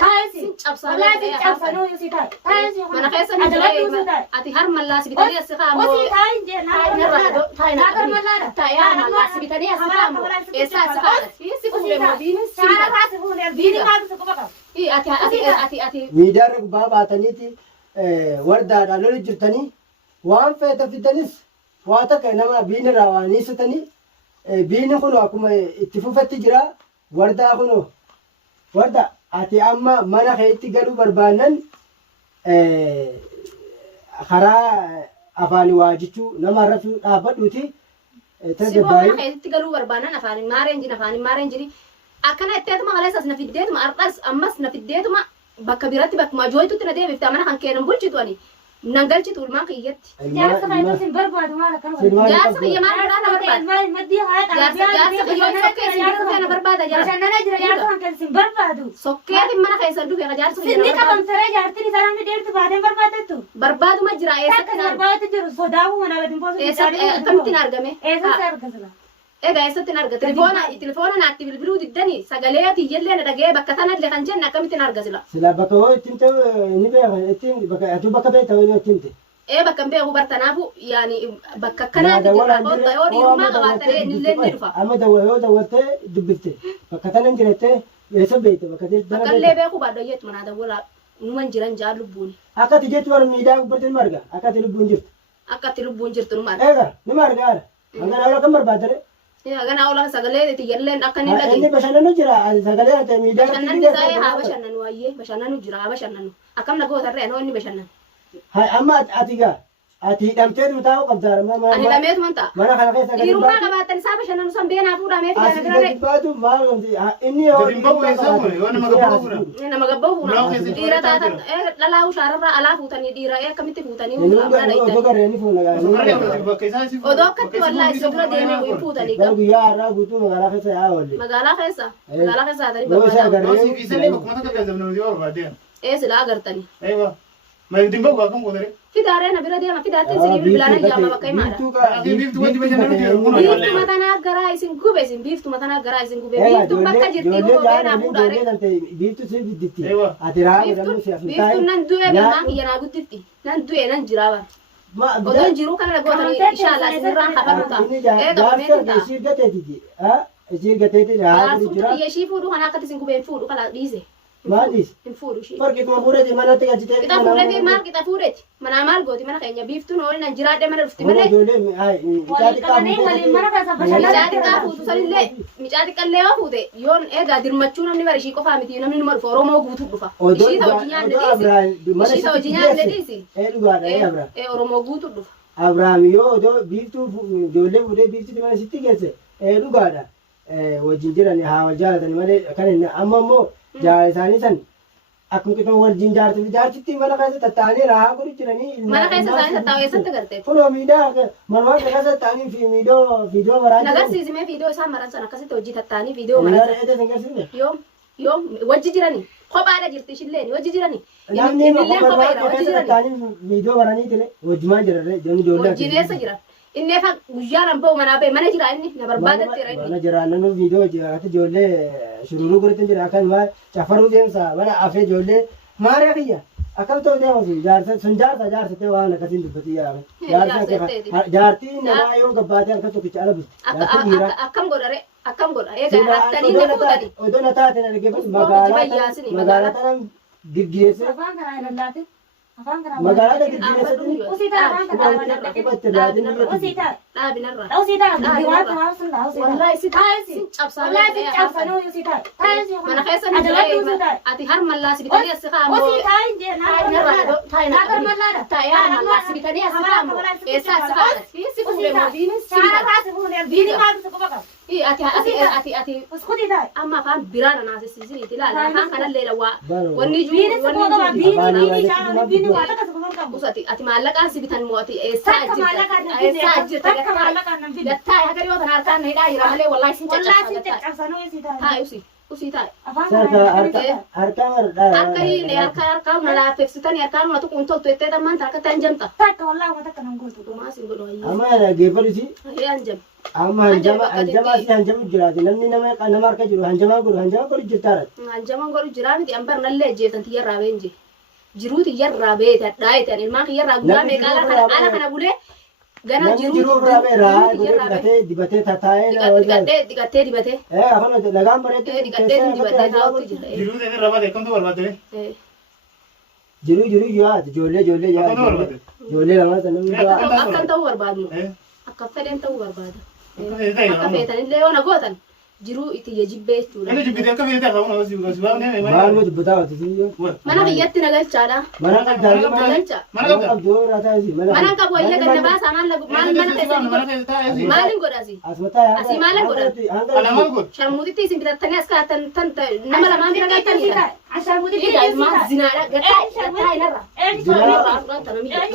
تايسي لازم تشوفنوا يسيتاي تايسي أنا خايسة أتي هرم الله سبتني السخام وسي تاي جي ناقر ملادا تاي هرم الله سبتني السخام إيسا سخام يسيفون المدينة شارع راسفون الدين ما بسكوبك إيه أتي ميدار بابا تنيتي وردا على جرتني وان فيت في الدنيس واتك انما بين رواني ستني بين خلو اكم اتفوفت جرا وردا خلو وردا اتي اما منا خيتي غلو بربانن خرا افاني واجچو نما رفو دابدوتي تدباي خيتي غلو بربانن افاني مارنجي أكنا التيتما خلاص أصنع في الديت ما أرقص أمس نفيديت ما بكبيرتي بك ما جويتو تنادي بفتامنا خان كيرن بولشي تواني ننقلش تقول ما قيت جالس خيتو سنبر بعد ما كانوا جالس خي ما أنا برباد ما مدي هاي جالس خي يوم سكر سنبر أنا برباد جالس عشان أنا أجري جالس كان سنبر بعدو سكر ما أنا خي سندو في جالس سني كم سرّي جارتني سلام ندير بعدين بربادتو برباد ما جرا برباد تجرو صداو وانا بدين بوس كم تنارجمه سر كسلا جالس تنارج تليفون ناكتي بالبرود الدني سجلاتي يلي أنا دقيقة بكتنا اللي خنجنا كم تنارج زلا سلا بكوي تنت نبيه تين بك أتو بك بيت وين تنت بكم بيه هو برتنافو يعني بككنا تجرا قط يوري ما قبضتني نلني رفا أما دورت دبته بكتنا نجرته يسوي بيت بكتير بكالله بيه هو بعده يت من هذا ولا نمن جيران جالو بوني أكاد تجت ور ميدا برتين مرجع أكاد تلبون جرت أكاد تلبون جرت نمر نمر أنا أقول كم بربادر أنا أقول لك سجلة تيجي أكني لقي إني بشنا نجرا سجلة تميدا بشنا نزاي ها بشنا نوايه بشنا نجرا بشنا أكم نقول ترى أنا إني بشنا هاي أما أتيجا أتي دمتين متاو قبضار ما أنا لميت منتا ما أنا خلقي سجلة يروح ما كبات نساب بشنا نسام بينا فورا ميت أنا أنا باتو ما عندي إني هو أنا ما قبوه ديرة تاتا لا لا وشارة لا فوتني ديرة كم تفوتني ودوكت والله سكرة ديني ويفوتني قالوا يا رابطو مقالة خيسة يا ولي مقالة خيسة تاني إيه سلا قرتني ما يدين بقى كم قدره في دارنا بردي ما في دارتين سني بلانة جامعة بكاي مارا بيفتو وانت بيجي نرجع بيفتو ما تنا جراي سنكوبة بيفتو ما تنا جراي سنكوبة بيفتو ما كجرتي هو بينا أبو داري بيفتو سيف دتي أيوة بيفتو نندوه بما ينا قدتي نندوه ننجرا ما بدون جيرو كنا نقول إن شاء الله سنران خبرتا إيه كمان يصير قتيتي يصير قتيتي يشيفوا روح أنا كنت سنكوبة فورو كلا ديزه ما ديس فورو شيء فرق ما فورتي ما نتيجة جتة kita fureti mal kita fureti mana mal goti mana kayaknya beef tu nol nan jirade mana rufti mana mijadi ka futu salille mijadi kalle wa fute yon ega dirmachu namni mari shi ko famiti namni mar foro mo gutu dufa shi tawjinya ndisi shi tawjinya ndisi oromo gutu dufa Abraham yo do beef tu jole bude beef tu mana sitti gelse lugada wajinjira ni hawa jala tani male kan amma mo jaa sani san akun kita wajin jarti mana kaisa tatani raha kuri cirani mana kaisa sani tatawe sante karte fulo mida manwa kaisa tani video marani nagar sisi me video sa maran sana kasi toji tatani video maran yom wajji jirani khoba ada jirti shilleni wajji jirani namni khoba kaisa tani video marani tele wajma jirare joni jolla wajjine sa jira inne fa guyyaran bo mana be mana jira inni na barbada tira inni mana jira nanu video jira jolle shururu kurtin jira kan ma chafaru jensa mana afe jolle mare kiya akal to dewa si jar se sunjar se te wana kasin dubati ya jarti na ayo gabbati an to kichara bus akam godare ega attani ne futadi odona ta tena ge bus magala tanam giggese magala da giggese usita wallahi sita no usita mana kaisa ati har malla sibitani asqam usita nagar malla taya malla sibitani asqam esa asqam sifu le modine dini ma su ko baka ati uskuti dai amma kan birana nasi sisiri tilala kan kana lela wa wonni ju bini wala ka su ko baka usati ati malla kan sibitan mo ati esa ajita datta ya gari wata narkan ne dai ramale wallahi sin sano usita ha usi usii taa'e. Afaan Harka hiine harka na laafeessitanii harkaan matu kun toltu jettee dhammaan takka ta'an jamta. takka wallaahi waan takka nan gootu. Dhumaa sin godhu hayyee. Amma geeffalusi Hanjam. amma hanjamaa si hanjamu jiraate namni nama harka jiru hanjamaa godhu jirtaara. Hanjaman godhu jiraa miti an bar nallee jeetan tiyyarraa beenje. Jiruu tiyyarraa beete dhaaytan ilmaan kiyyarraa guyyaa meeqaa ala kana bulee gana namni jiru irraa beeraa dibatee tataa'ee digatee dibatee. akkana lagaan bareeddee Digatee dibatee taa'utti jira. Jiruu ta'e irraa baate kamtu barbaadde? jiru yaad ijoollee yaad Kamtu barbaadde? ijoollee lamaa namni Akkan ta'uu barbaadu. Akka fedhen ta'uu barbaada. Akkasii ta'e Akka feetanillee yoo na gootan jiruu itti jibbee jechuudha. Inni jibbite akka feete akka humna si baafnee maal nuti butaa wati siyyo Mana kiyyatti na galchaadha. mana qabdaa Na galcha. mana qabda. qabdu raataa si Mana qabu wayya ganna baasaa maal mana keessatti mana keessa taa'ee maalin godhasi? asmataa Asii maalan Kana maal godhu? Sharmuutitti isin bitattanii as kaatan nama lamaan bira galchanii dha. Ashamuuti Dhiiga ilmaan zinaadha. Gattaa inarra.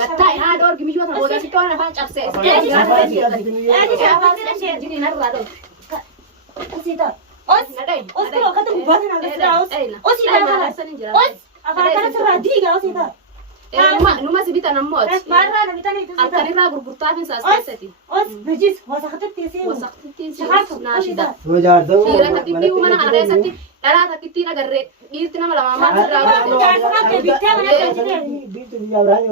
Gattaa haadha orgi miyyoo sana booda sitti waan afaan cabsee. Jiri inarraa dha. Asita. Os kilo kata gubatan ang sira os. Os ila os. Afaan kana sirraa diiga os ita. Numa si bitan ammooti. Maarraa na bitanii tu sita. Akkanirraa gurgurtaaf hin saaskeessati. Os najis wasaqatatti seen. Wasaqtittiin si naashida. sojaardoo Dhiira takkittii mana kana keessatti dhalaa takkittiin agarree dhiirti nama lamaa maal irraa biitu biyya biraanii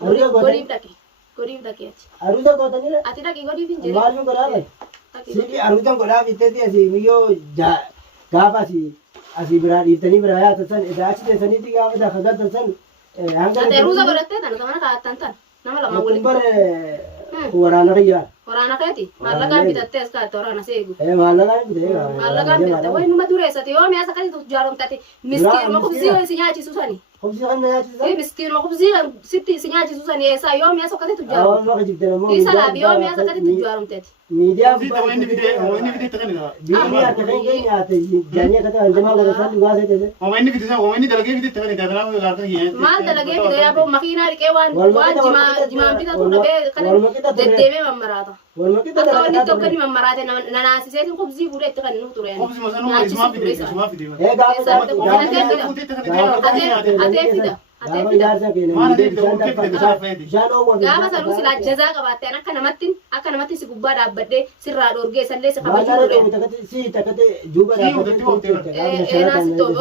oli Godiif dhaqe. Godiif dhaqe ati. aruuta gootanii Ati dhaqe godiif hin jiru. maal nu godhaa sidi aruutan godhaa bitteetti asii miyyoo gaafa asii biraa dhiiftanii biraa yaatan san edaa achi teessaniitti gaafa dafa galtan san hanga Ati ruuza godhattee tana mana kaa'attan tan nama lamaa waliin. bara waraana kiyyaa Waraana keeti maallaqaan bitattee as kaa'atte waraana seegu. maallaqaan bitee Maallaqaan bitatte wayi numa dureessate yoo mi'a sakati jaalomtate miskiinuma kubsii si nyaachisu sani. Hobsi kan nyaachisa Miskiinuma kubsii sitti si nyaachisu sani eessaa yoo mi'a sokkatitu jaalomte. awwan maka jibte namoo Isa laabi yoo mi'a sokkatitu jaalomteeti. miidiyaa Sita wanni bidee wanni bidee ta'e ni biibii akka kan kee nyaate jaanii akka ta'an jamaa godhatan dhugaa ta'e ta'e wanni bidee wanni dalagee bidee ta'e ni dabalaa mu gaafatan yee. Maal dalagee fide yaaboo makiinaa dhiqee waan jimaan bitatu dhabee kana deddeemee mammaraata. walma qixa Akka wanni tokko ni mammaraate nanaasiseetiin kubsii fuudhee itti kan nuuf ture. Obsi masanuu ismaa bidee ismaa bidee. Atee fida. gaafa ijaarsa keenya Maal miidhee bidee bishaan bidee dafaa bidee. bishaan oowwan Gaafa sanuu silaa jazaa qabaatteen akka namatti si gubbaa dhaabbadhee sirraa dhoorgee sallee si waan kabajuu dhala ture. ta'u takkate si takkate juba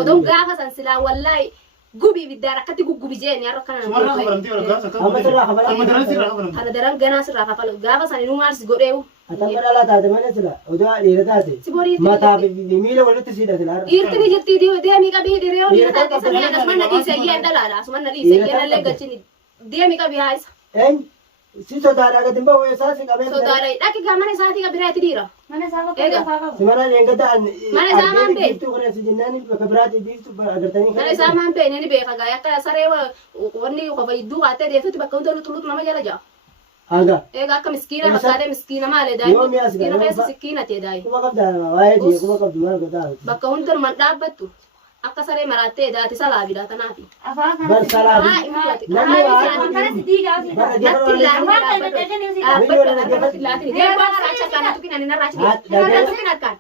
Odoon gaafa san silaa wallaahi gubii ibiddaan akkatti guggubi jeeni har'a kana Sumarraa nama kafalamtee wal gaafsa kan. Amma sirraa kafalamtee. Amma daran sirraa kafalamtee. kana daran ganaa sirraa kafalu gaafa san inuu maal si godheewu. Atamba dhalaa taate malee sila odoo dhiira taate Si borii mataa fi miila walitti siidha sila dhiirti ni jirti deemii qabii hiriyoon dhiira taate sanii akkasumas na dhiise iyyee dhalaadha asuma na dhiise iyyee nallee galchini deemii qabii haa isa. eenyu si sodaadhaa gadi bahu eessaa si qabee Sodaadha dhaqi gaa mana isaatii qabireeti dhiira. Mana isaa bakka Eega. lafaa qabu. si mana eenga ta'an Mana isaa maan beeku? biiftuu kana si jennaan bakka biraatti biiftuu agartanii Mana isaa maan beekne ni beeka gaa akka saree wanni qofa iddoo qaatee deeftutti bakka hunda luxuluutu nama jala ja'a. hanga Egaa akka miskiina fakkaatee miskiina maalee Yoo mi'a asii miskiina gadi keessa fa- sikkiina ta'e daayi. kuma qabda waa'ee jee kuma qabdu maal godhaa Bakka hundumaan dhaabbattu akka saree maraattee daati salaabiidha tanaafi. Afaan bar kana salaabi namni afaan kana si diigaa os ita. bara Natti jechuun laatini Afaan kana dhaqanii os ita. dhaabbadhu natti laatini. Deemaa raacha kana tuqina ni narraachi. Kana tuqina akkaan.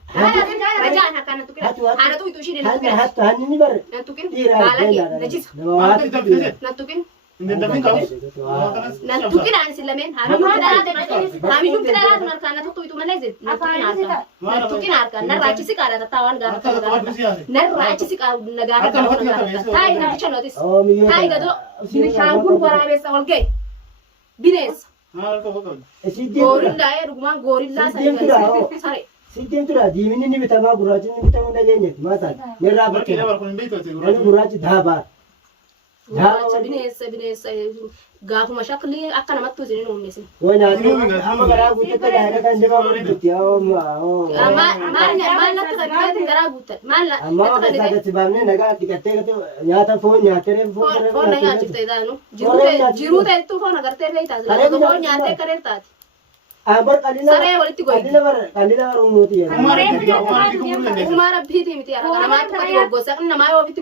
Rajaan akkana tuqina. Haana tuqitu ishiin na tuqina. hattu hanni ni bare Na tuqin dhiira baalagi najisa. nama waati Na tuqin Hindi dami ka. na tuqin aan sillameen haamiyyuun fidalaatu harkaan na tuqtu malee zin na tuqin harkaan. Na tuqin harkaan narraachisi qaadha tattaa gaafa Akka kana waan gaafa. bisi yaase. Narraachisi qaadha na gaafa Akka lafatti gaafa. naqabeessa. Taayi na bicha nootis. oo miyyoo Taayi gadoo bishaan waraabessa wal ga'e. Bineensa. Maal ka bakka. siddiin Goorillaa dhugumaan goorillaa sanii saree. siddiin tura diimini ni bitamaa gurraachi ni bitamuu dhageenye maataan nirraa Bakki bakkee dabar kun hin beektu namni gurraachi daabaa Gurraacha bineensa gaafuma shaklii akka namattuu isin hin uumne isin. yoo nyaanni amma garaa guuttatti gaa'ela kan deemaa waliin jirti Maal natti kan garaa guuttan maal amma natti akka isaa kan gatti baafnee nagaa dhiqattee gati nyaata foon nyaattee foon na nyaachifte taanu jiruu ta'ettuu foon agartee beektaa foon nyaattee kareer taati. Ambar qalina Saree walitti goyi. qalina umuuti Uumaa rabbiitii miti harka namaatti kan goggosa namaa yoo ofitti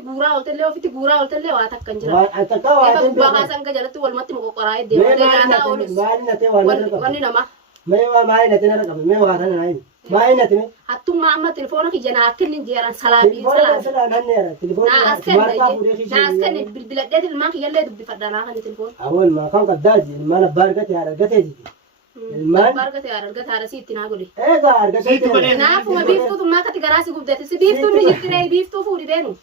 guuraa oltellee waa takka hin jira. waan takka waa Egaa hin gubbaa kaasan gajalatti walumatti moqoqoraa deemaa nyaataa oolus maali natee waan irra wanni namaa. mee waa maali natee irra qabe mee waa sana naayin Maayinati mee? Hattummaa amma telefoona kiyya naa kennin jeeran salaabii Telefoona salaabii. sila nanneera. Telefoona Naa as marqaa fuudhee kenne naa as kishee. kenne bilbiladhee ilmaan kiyyallee dubbifadha naa kan telefoona. Awwal maakaan qabdaati. Ilmaan abbaa argate haadha argateeti. Ilmaan Argate haadha si itti naa godhe. eegaa argatee Siitu godhee. Naafuma biiftuu tummaa kati garaa si gubdate si biiftuu ni jirti ree biiftuu fuudhi beenu.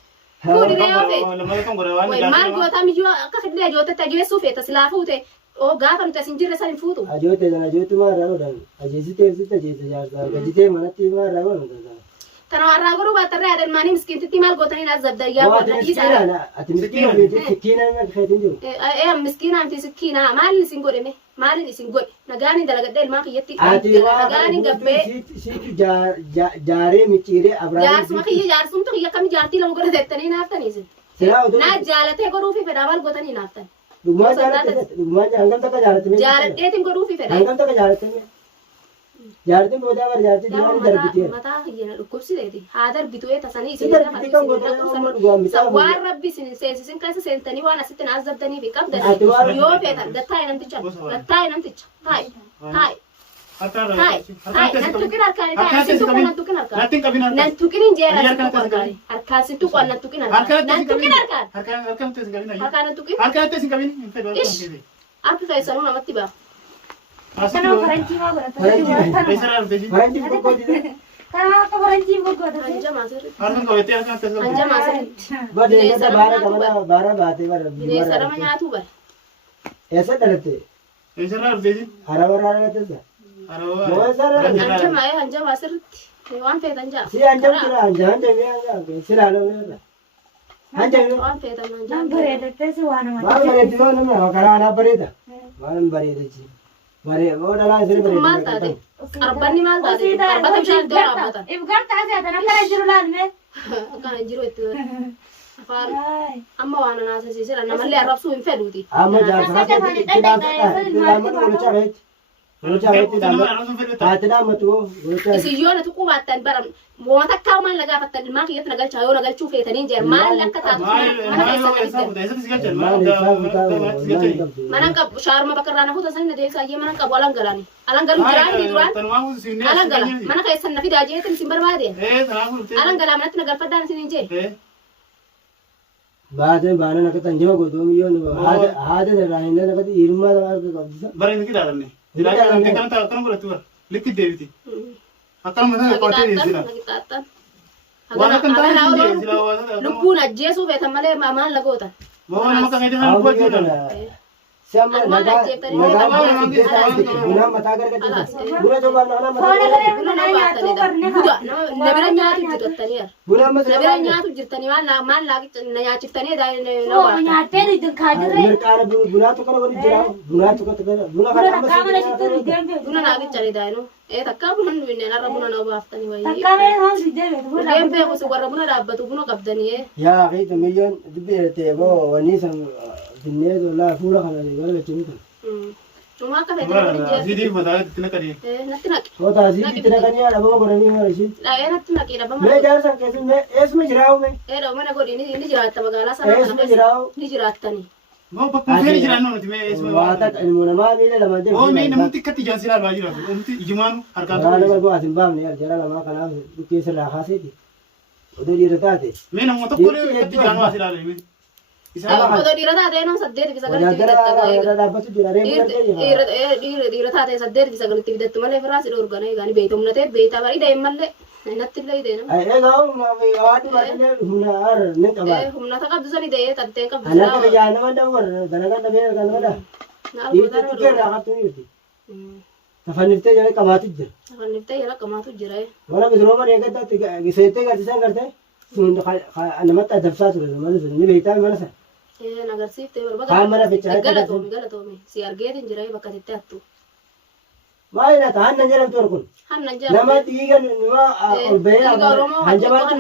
Fuudhi ree yoo ta'e. Lamada kan godhe waan Way maal gootaa miyyuu akka fidlee ijootatti ajeessuu feeta silaa fuute. Oo gaafa nuti asin jirre san hin fuutu. Ajoote sana ajootu maarraa godhan. Ajeessitee ibsitti ajeessa jaarsaa. Gajitee manatti maarraa godhan. Kana warraa godhuu baattarree haadha ilmaanii miskiintitti maal gootanii naas zabdayyaa Waa godhan dhiisaa. ati miskiina miti sikkiina nama keetiin jiru. Miskiinaa miti sikkiinaa maalin isin godhame maalin isin godhe nagaaniin dalagadhee ilmaan kiyyatti Ati waa nagaaniin gabbee siitu jaaree micciiree abrahaam. jaarsuma kiyya jaarsumtu kiyya akkami jaartii lama godhateettanii naaftanii isin. Silaa oduu Naa jaalatee godhuufi fedhaa maal gootanii naaftan. dhugumaan jaalatte dhugumaan hangam takka jaalatte. Jaaladheetiin godhuufi fedhaa. Hangam takka jaalatte. Jaartiin boodaa bara jaartii diimaan darbitee. Mataa kiyya dhukkubsileeti haa darbitu ee tasanii Si isin darbitee kan godhan waan rabbi isin seensisin keessa seentanii waan asitti naas zabdanii fi Ati qabdanii waan- yoo feetan gattaa'e namticha taa'i taa'i harkaan taa'i nan tuqin harkaani taa'i Harkaan sin tuqu qabin. nan tuqin harkaan Nattiin qabin nan tuqin hin jeera Biyya sin tuqu harkaan harkaani harkaan sin tuqu nan tuqin harkaan Harkaan nan tuqin harkaan harkaan teessin qabin. harkaan nan tuqin Harkaan teessin qabin. Hin fedhu harkaan Ish. keessi. akka feessanuu namatti ba'a. Kanaa faranjii maa godhata? Eessarraa dhufteeji? Faranjii boqqootii. Kanaa akka faranjii maa godhata? Hanjamaa sirriitti. Harkaan qabattee harkaan teessin qabin. Hanjamaa sirriitti. Badee eessa baara qabana baara baatee bara. Bineensa nama nyaatuu bara. Eessa dhalatte? Eessarraa dhufteeji? Haraba dhalatte. Hanjamaa sirriitti. Waan feetan jaa. Si hanjam jira hanjamee silaaloo hanjamee. Waan feetan Nan hanjamaa. bareedattee si waan Maal namatti. bareedu yoo nama karaa anaa bareeda. Maal bareeda ji. Boo dhalaa sirri Kun maal bareeda. taate? Qarbanni maal taate? Qarbata bishaan iddoo dhaabbatan. Ibgartaa seetan akkana jiru laalme. Akkana jiru itti afaan amma waan anaasisiisira namallee arrabsuu hin fedhuuti. Amma jaarsaa keessatti itti dhaamsadha. Itti dhaammatu gochaa beekti. Gochaa beekti dhaammatu. Haati dhaammatu gochaa. Isin yoo na tuquu baattan bara waan takkaa maal na gaafattan ilmaan kiyyatti na galchaa yoo na galchuu feetanii jeer maal akka taatu mana keessatti mana qabu shaaruma bakka irraa na fuuta sanii na deebisaayyee mana qabu alan galaani alan galuu jiraanni duraan alan gala mana keessan na fidaa jeetin isin barbaade alan galaa manatti na galfaddaan isin hin jee. Baatee baana akka tan jima godhoomi yoo haada irraa hin akka hirmaa nama arga qabdisa. Bara inni kidaalanne. Kidaalanne kan ta'a akkana godhatu bara. Likki deebiti. Akkana mataa qottee deebisina. Waan akka hin taane hin deebisina. Lubbuun ajjeesuu feetan malee maal lagoota. Moo nama kan hedduu kan qottee Sama nagaa bunaa mataa gargaarti. Buna coba nama Foona garee bunaa nyaatu qarne haa. Na bira nyaatu jirtanii Buna amma na bira nyaatu jirtanii maal na nyaachiftanii Foona nyaattee dhidhin kaadirree. mirqaana bunaatu kana wali jira. Bunaatu kana buna kana Buna takkaa mana sitti dhidheen beeku. buna naagicha daayinu takkaa buna nu binneen har'a buna noo baaftanii wayii Takkaa mee hoon dhidheen beeku. dhugeen beeku si warra buna dhaabbatu buna qabdanii yaa keetu milyoon dubbeete boo wanni san binnee dollaa fuula kana wala jechuun kan. Cuma akka feetan waliin jeesu Asiidii mataa itti naqanii. natti naqi Kota asii itti naqanii dhabama godhanii mara isheen. dhaa'ee natti naqi dhabama Mee jaarsan keessatti mee eessuma jiraawu mee? dha mana godhi ni jiraatta magaalaa sana kana Eessuma keessa jiraawu? ni jiraattanii Moo bakkuma feeni jiraannu nuti mee eessuma Waa takka ilmu namaa miila lama deemu. Oo mee namatti akkatti ijaan silaa albaa jira. Namatti ijumaanu harkaan Karaa nama tokko. bu'aas hin baafne jara lamaa kanaaf dhukkee sirraa kaaseeti. Oduu dhiira taate. Mee nama tokkollee akkatti ijaan waa silaa leemi. Isaa otoo dhiira taatee nama 8 fi 9 Wadaadara fidatta dhaabbatu jira reefu gargaaru. dhiira taatee 8 fi 9 fidattu malee firaa si dhorgana eegaani beekamnatee beeytaa barii deemallee natti illee deena Egaa waan baadiyyaa humna aara ni qaba. humnata qabdu sani deeyee tabteen qabdu Anaka biyyaa nama dawwar dalagaa dhabee kan wada. Dhiirti tukkee irraa qabdu jirti. Tafanniftee jala qabaatu jira. Afanniftee jala qamaatu jira Mana misrooma eeggattaatti giseettee gadhiisan gartee sun namatti adabsaa ture mana sun ni beektaa mana sana. agarsiiftee Kaan mana fichaa galatoomi si argeetin jira bakka sitti hattu Maayii na ta'an nan jedhamtu kun. hannan Nama jala dhiiga nama ol bahee hanjabaatti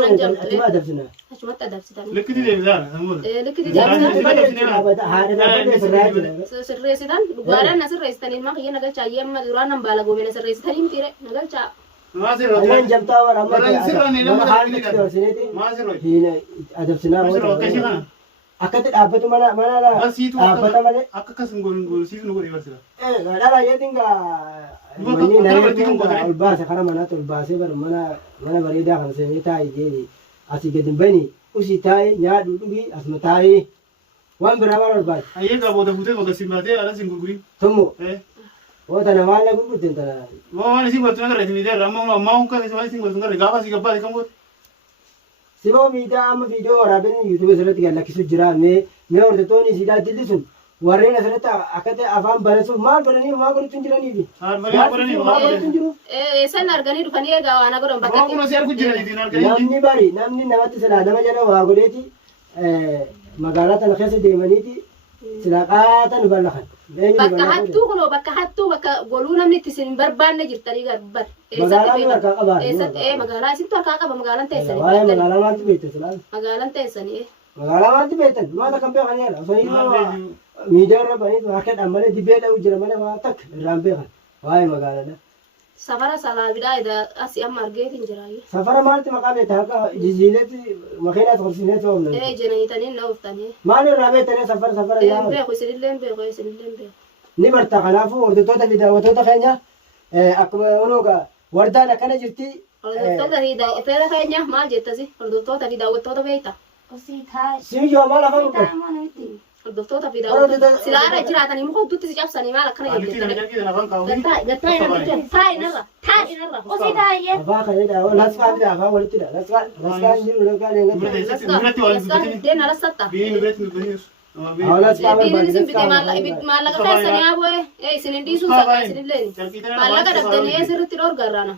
achuma adabsina. achumatti adabsitan likkiti deebisaadha sammuu. likkiti Namni deebisan haadha dhaabbatee sirraa jira. sirreessitan dhugaadhaan na sirreessitan ilmaa kiyya nagalchaa yemma duraan nan baala goome na sirreessitanii mitiire nagalchaa Maa sirroo Annan jamtaa waan amma Baraan sirraa ni nama nama haala darbini itti dabarsineeti maa sirroo hin adabsinaa maa sirroo booda. akkasii kana. akkatti dhaabbatu mana Asiitu dhaabbata malee. akka akkas hin goone siitu nu godhe barsiisa. Dhala yeetiin wanni nayeetiin ol baase kara manaatti ol baasee bara mana bareedaa kan seenee taa'ee jedhee asii gadi hin bani usii taa'ee nyaadhu dhugii asuma taa'ee waan biraa maal barbaade. Ayyee gaabota fuutee bakka siin baatee alas hin gurgurin. Tummo wanta namaan la gurgurteen tana. Waan isin gootuna gara isin miidiyaa irraa amma kun kan isin gootuna gara gaafa asii gabbaate kan goote. Siboo miidiyaa amma viidiyoo waraabin yuutuubii asirratti gallakkisu jira mee hordoftoonni siidaa dilli sun warreen asirratti akkatti afaan barasuuf maal godhanii maa godhachuun jiraniifi. San arganii dhufanii egaa waan godhan bakka. Waan kun asii arguu jiraniitiin arganii. Namni bari namni namatti silaa nama jala waa godheeti magaalaa tana keessa deemaniiti silaa qaatan ballakan. Bakka hattuu kunoo bakka hattuu bakka goluu namni itti isin barbaanne jirtanii garbar. Magaalaan harkaa qabaa. Magaalaa isintu harkaa qaba magaalaan teessanii. Waa'ee magaalaa maaltu beektan silaa? Magaalaan teessanii. Magaalaa maaltu beektan? Maata kan beekan yaala. Osoo miidiyaa irra banii harkadhaan malee dibbee dha'u jira malee waa takka irraan beekan. Waa'ee magaalaadha. Safara salaabiidhaa asii amma argeetiin jiraayyuu. Safara maalti maqaa beektaa akka jijjiileetti makiinaa tolsineetti oomna. Jenayitanii na uftanii. Maal irraa beektanii safara yaa? Beeku isinillee beeku isinillee beeku. Ni barta kanaafuu hordoftoota fi daawwattoota keenya akkuma onooga wardaan akkana jirti. Hordoftoota fi daawwattoota keenya maal jettasi? Hordoftoota fi daawwattoota beekta. Siyyoo maal afaan guddaa? Hordoftoota fi daawwattoota silaara jiraatanii muka hedduutti si cabsanii maal akkana jettanii? Taa'inarra. Osii taa'ee. Afaan kanadha lasqaan bida afaan walittidha lasqaan jiru lasqaan eeggatu. Deena lassata. Lasqaan isin bitee maallaqa keessanii haa bu'ee isin hin dhiisuu isinillee maallaqa dhabdanii sirriitti dhorgarraana.